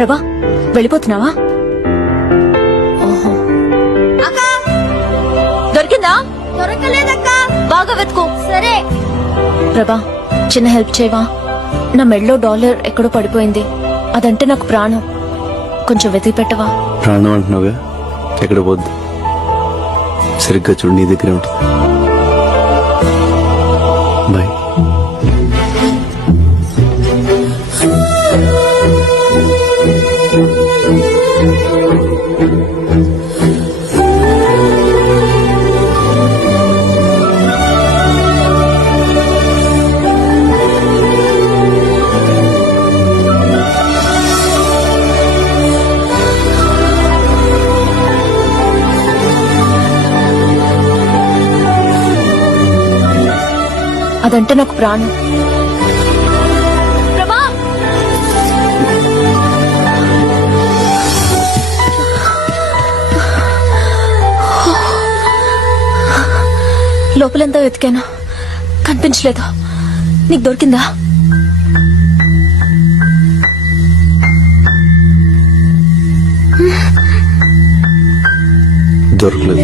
ప్రభా వెళ్ళిపోతున్నావా? ఓహో, దొరికిందా? దొరకలేదక్కా. బాగా వెతుకో. సరే. ప్రభా చిన్న హెల్ప్ చేయవా? నా మెడలో $1 ఎక్కడో పడిపోయింది. అదంటే నాకు ప్రాణం. కొంచెం వెతికి పెట్టవా? ప్రాణం అంటున్నావుగా, ఎక్కడ పోద్దు. సరిగ్గా చూడు, నీ దగ్గరే ఉంటుంది. బాయ్. అదంటే నాకు ప్రాణం. ప్రభా లోపలంతా వెతికాను, కనిపించలేదు. నీకు దొరికిందా? దొరకలేదు.